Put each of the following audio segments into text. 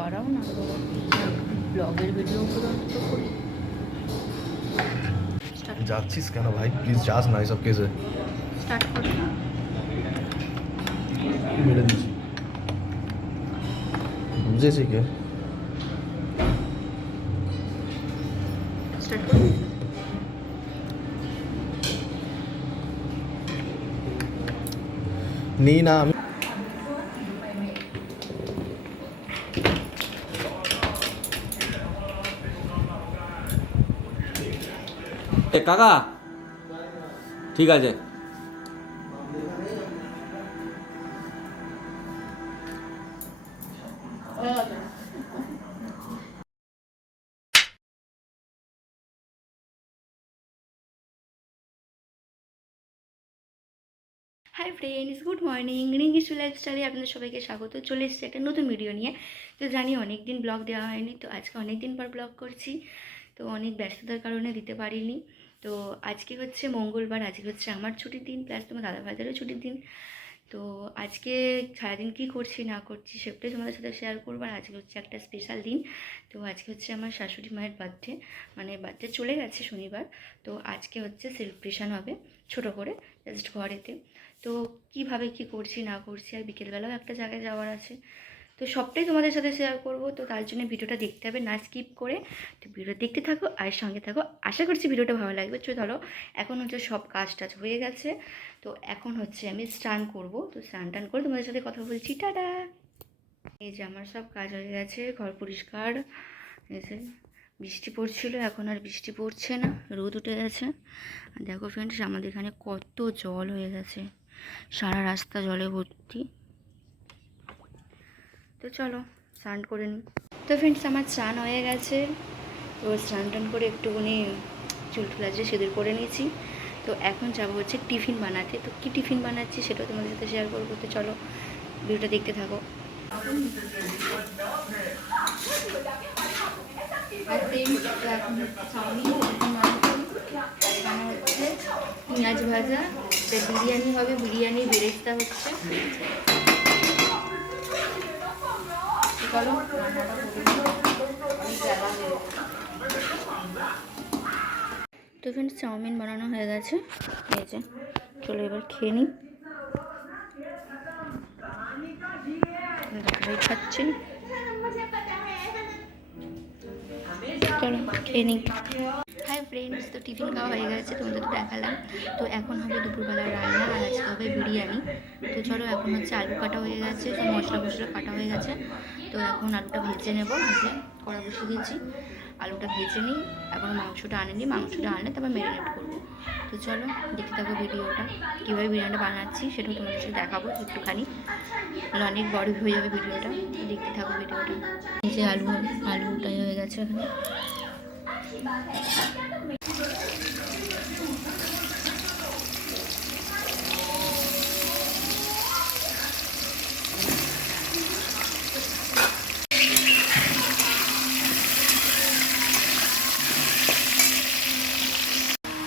দাঁড়াও না, ব্লগের ভিডিও করে অন্তত করি। যাচ্ছিস কেন ভাই? প্লিজ যাস না এসব কেসে। স্টার্ট করি। মেরে দিচ্ছি, বুঝেছি কে। স্টার্ট করি। নি না আমি কাকা ঠিক আছে। Hi friends, good morning. রিঙ্গিশু লাইফস্টাইলে আপনাদের সবাইকে স্বাগত। চলে এসেছি একটা নতুন ভিডিও নিয়ে। তো জানি অনেক দিন ব্লগ দেওয়া হয়নি, তো আজকে অনেক দিন পর ব্লগ করছি। তো অনেক ব্যস্ততার কারণে দিতে পারিনি। তো আজকে হচ্ছে মঙ্গলবার, আজকে হচ্ছে আমার ছুটির দিন, প্লাস তোমার দাদা ভাইদেরও ছুটির দিন। তো আজকে সারাদিন কী করছি না করছি সেটাই তোমাদের সাথে শেয়ার করবো। আর আজকে হচ্ছে একটা স্পেশাল দিন। তো আজকে হচ্ছে আমার শাশুড়ি মায়ের বার্থডে, মানে বার্থডে চলে গেছে শনিবার। তো আজকে হচ্ছে সেলিব্রেশন হবে ছোটো করে, জাস্ট ঘরেতে। তো কীভাবে কী করছি না করছি, আর বিকেলবেলাও একটা জায়গায় যাওয়ার আছে, তো সবটাই তোমাদের সাথে শেয়ার করব। তো তার জন্য ভিডিওটা দেখতে হবে না স্কিপ করে। তো ভিডিও দেখতে থাকো আর সঙ্গে থাকো, আশা করছি ভিডিওটা ভালো লাগবে। চলো, এখন হচ্ছে সব কাজ টাজ হয়ে গেছে। তো এখন হচ্ছে আমি স্নান করব। তো স্নান টান করে তোমাদের সাথে কথা বলছি। টাটা। এই যে আমার সব কাজ হয়ে গেছে, ঘর পরিষ্কার। এই যে বৃষ্টি পড়ছিল, এখন আর বৃষ্টি পড়ছে না, রোদ উঠে গেছে। আর দেখো ফ্রেন্ডস, আমাদের এখানে কত জল হয়ে গেছে, সারা রাস্তা জলে ভর্তি। তো চলো স্নান করে নিই। তো ফ্রেন্ডস, আমার স্নান হয়ে গেছে। তো স্নান টান করে একটুখানি চুল টুল আছে সিঁদুর করে নিয়েছি। তো এখন যাবো হচ্ছে টিফিন বানাতে। তো কী টিফিন বানাচ্ছি সেটাও তোমাদের সাথে শেয়ার করবো। তো চলো ভিডিওটা দেখতে থাকো। পেঁয়াজ ভাজা, বিরিয়ানি হবে, বিরিয়ানির বেরেস্তা হচ্ছে। চলো তো ফ্রেন্ডস, চাউমিন বানানো হয়ে গেছে। এই যে চলো এবার খেয়ে নিই। দাদাই খাচ্ছি, চলো খেয়ে নিই। হাই ফ্রেন্ডস, তো টিফিন খাওয়া হয়ে গেছে, তোমাদের তো দেখালাম। তো এখন হবে দুপুরবেলার রান্না, আর আজকে হবে বিরিয়ানি। তো চলো, এখন হচ্ছে আলু কাটা হয়ে গেছে, সব মশলা মশলা কাটা হয়ে গেছে। তো এখন আলুটা ভেজে নেবো। ভেজে কড়া বসিয়ে দিয়েছি, আলুটা ভেজে নিই। এখন মাংসটা আনেনি, মাংসটা আনলে তারপর ম্যারিনেট করবো। তো চলো দেখতে থাকো ভিডিওটা, কীভাবে বিরিয়ানিটা বানাচ্ছি সেটাও তোমাদের সাথে দেখাবো একটুখানি, অনেক বড় হয়ে যাবে ভিডিওটা। তো দেখতে থাকো ভিডিওটা। এই যে আলুটাই হয়ে গেছে এখানে।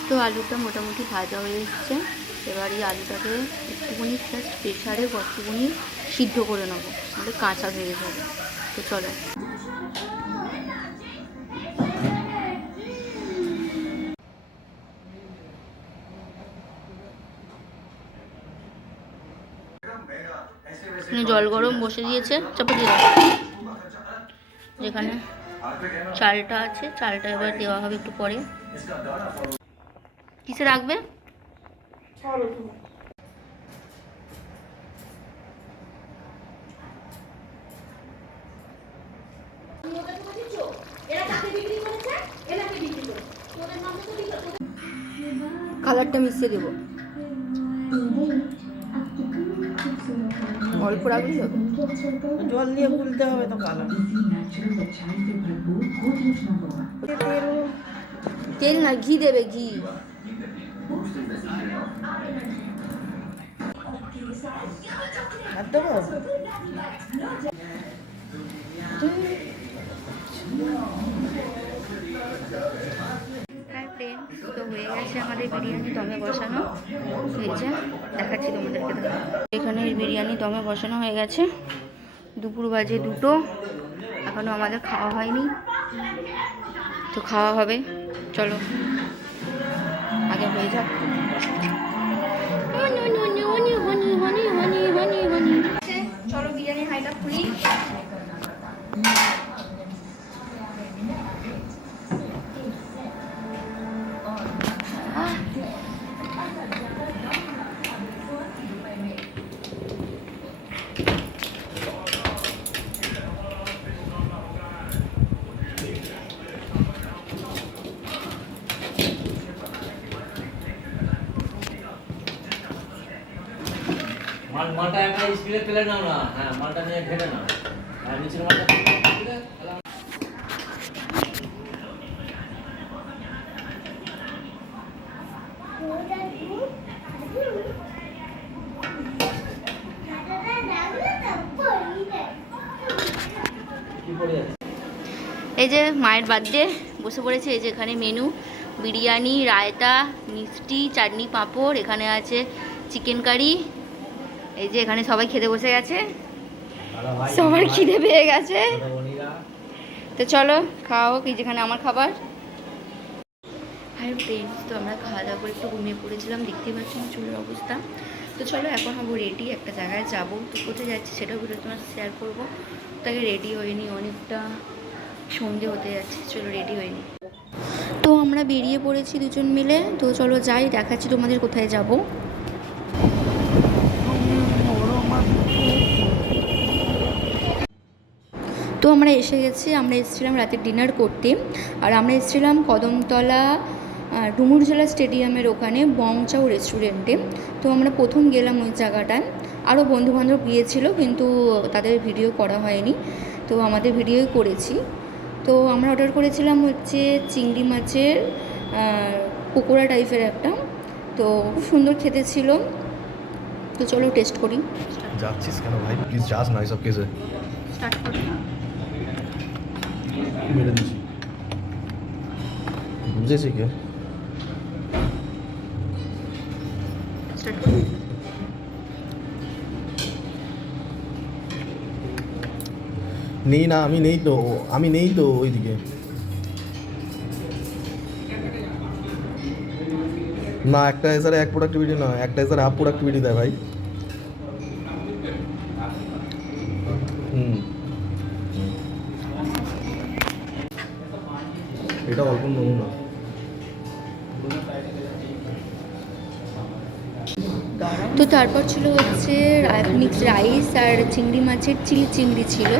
তো আলুটা মোটামুটি ভাজা হয়ে এসছে। এবার এই আলুটাকে একটুখানি জাস্ট প্রেশারে কতটুকুনি সিদ্ধ করে নেবো, নাহলে কাঁচা হয়ে যাবে। তো চলো, জল গরম বসে দিয়েছে, চাপা দিয়ে দাও। যেখানে চালটা আছে, চালটা এবার দেওয়া হবে একটু পরে। কিসে রাখবে? কালারটা মিশিয়ে দেবো, অল্প রাখলে হবে। জল দিয়ে গুলতে হবে তো কালার। তেল না, ঘি দেবে, ঘি। আর দেবো? হাই ফ্রেন্ডস, তো হয়ে গেছে আমাদের বিরিয়ানি দমে বসানো। এই যে দেখাচ্ছি তোমাদেরকে, দেখো এখানে বিরিয়ানি দমে বসানো হয়ে গেছে। দুপুর বাজে 2টো। এখনও আমাদের খাওয়া হয়নি, তো খাওয়া হবে। চলো আগে হয়ে যাক। চলো বিরিয়ানি হাইটা খুলি। মালটা একটা স্পিলে ফেলে নাও না, হ্যাঁ মালটা নিয়ে ঢেলে নাও, আর নিচের মালটা ফেলে এই যে মায়ের বার্থডে, বসে পড়েছে। এই যে এখানে মেনু বিরিয়ানি, রায়তা, মিষ্টি, চাটনি, পাঁপড়, এখানে আছে চিকেন কারি। এই যে এখানে সবাই খেতে বসে গেছে, সবার খিদে পেয়ে গেছে। তো চলো খাওয়া হোক, এই যেখানে আমার খাবার। হাই ফ্রেন্ডস, তো আমরা খাওয়া দাওয়া করে একটু ঘুমিয়ে পড়েছিলাম, দেখতেই পাচ্ছি না চুলের অবস্থা। তো চলো এখন হবো রেডি, একটা জায়গায় যাবো, তো কোথায় যাচ্ছি সেটাও ভিডিও তোমার শেয়ার করবো। তাকে রেডি হয়নি, অনেকটা সন্ধে হতে যাচ্ছে, চলো রেডি হয়নি। তো আমরা বেরিয়ে পড়েছি দুজন মিলে, তো চলো যাই, দেখাচ্ছি তোমাদের কোথায় যাব। তো আমরা এসে গেছি, আমরা এসেছিলাম রাতে ডিনার করতে, আর আমরা এসেছিলাম কদমতলা ডুমুরজলা স্টেডিয়ামের ওখানে বংচাও রেস্টুরেন্টে। তো আমরা প্রথম গেলাম ওই জায়গাটায়, আরও বন্ধুবান্ধব গিয়েছিল কিন্তু তাদের ভিডিও করা হয়নি, তো আমাদের ভিডিওই করেছি। তো আমরা অর্ডার করেছিলাম হচ্ছে চিংড়ি মাছের পকোড়া টাইপের একটা, তো খুব সুন্দর খেতে ছিল। তো চলো টেস্ট করি। যাচ্ছিস কেন ভাই, প্লিজ যাস না এসব কেসে। স্টার্ট করি। মেরে দিচ্ছি। বুঝেছি কে? স্টার্ট করি। নেই না, আমি নেই তো ওইদিকে। না, একটা এসারে এক প্রোডাক্টিভিটি নয়, একটা এসারে হাফ প্রোডাক্টিভিটি দেয় ভাই। এটা অল্প নমুনা। তো তারপর ছিল হচ্ছে মিক্স রাইস আর চিংড়ি মাছের চিলি চিংড়ি ছিল।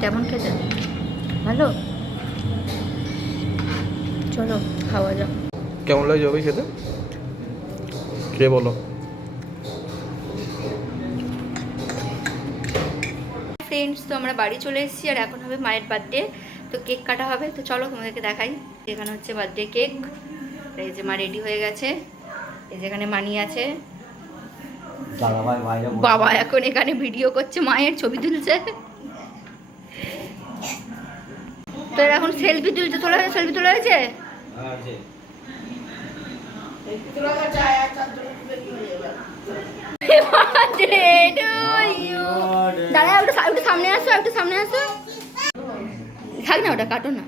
কেমন খেতে? ভালো? চলো খাওয়া যাক। কেমন লাগে যাবে খেতে? কে বলো? ফ্রেন্ডস, তো আমরা বাড়ি চলে এসেছি, আর এখন হবে মায়ের বার্থডে, তো কেক কাটা হবে। তো চলো তোমাদেরকে দেখাই। এখানে হচ্ছে বার্থডে কেক, এই যে মা রেডি হয়ে গেছে, এই যেখানে মানি আছে, বাবা এখন এখানে ভিডিও করছে, মায়ের ছবি তুলছে। তো এখন সেলফি তুলছে, সেলফি তোলা হয়েছে। দাঁড়া, একটু সামনে আসো, একটু সামনে আসো। থাক না, ওটা কাটো না।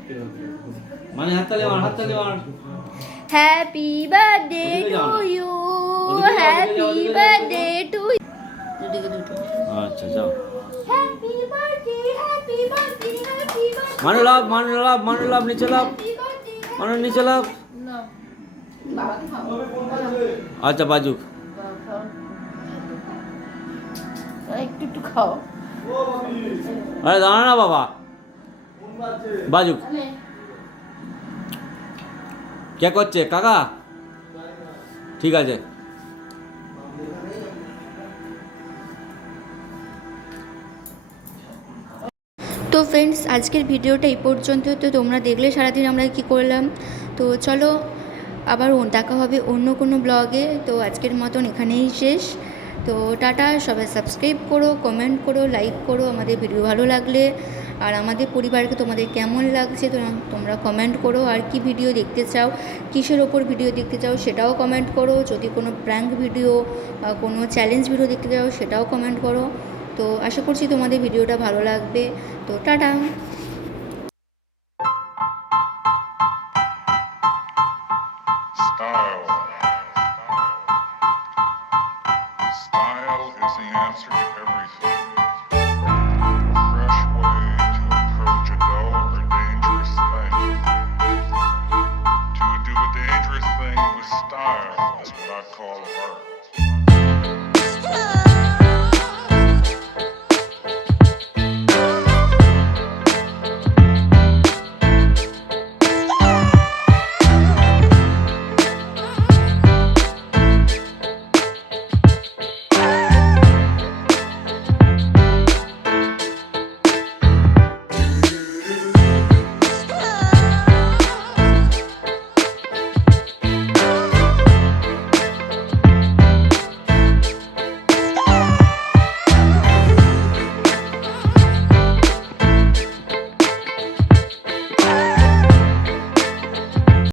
মানে হাততালি মার। Happy birthday to you, happy birthday to you. দুদিকে দুটো। আচ্ছা যাও। Happy birthday, happy birthday, happy birthday. Manu লাভ নিচে লাভ, মানু নিচে লাভ। আচ্ছা বাজুক। একটু খাও। আরে দাঁড়া না বাবা, বাজুক। কে করছে কাকা? ঠিক আছে। তো ফ্রেন্ডস, আজকের ভিডিওটা এই পর্যন্ত। তো তোমরা দেখলে সারাদিন আমরা কি করলাম। তো চলো আবার দেখা হবে অন্য কোনো ব্লগে। তো আজকের মতন এখানেই শেষ। তো টাটা, সবাই সাবস্ক্রাইব করো, কমেন্ট করো, লাইক করো আমাদের ভিডিও ভালো লাগলে। আর আমাদের পরিবারকে তোমাদের কেমন লাগছে তোমরা কমেন্ট করো। আর কি ভিডিও দেখতে চাও, কিসের ওপর ভিডিও দেখতে চাও সেটাও কমেন্ট করো। যদি কোনো প্র্যাঙ্ক ভিডিও, কোনো চ্যালেঞ্জ ভিডিও দেখতে চাও সেটাও কমেন্ট করো। তো আশা করছি তোমাদের ভিডিওটা ভালো লাগবে। তো টাটা।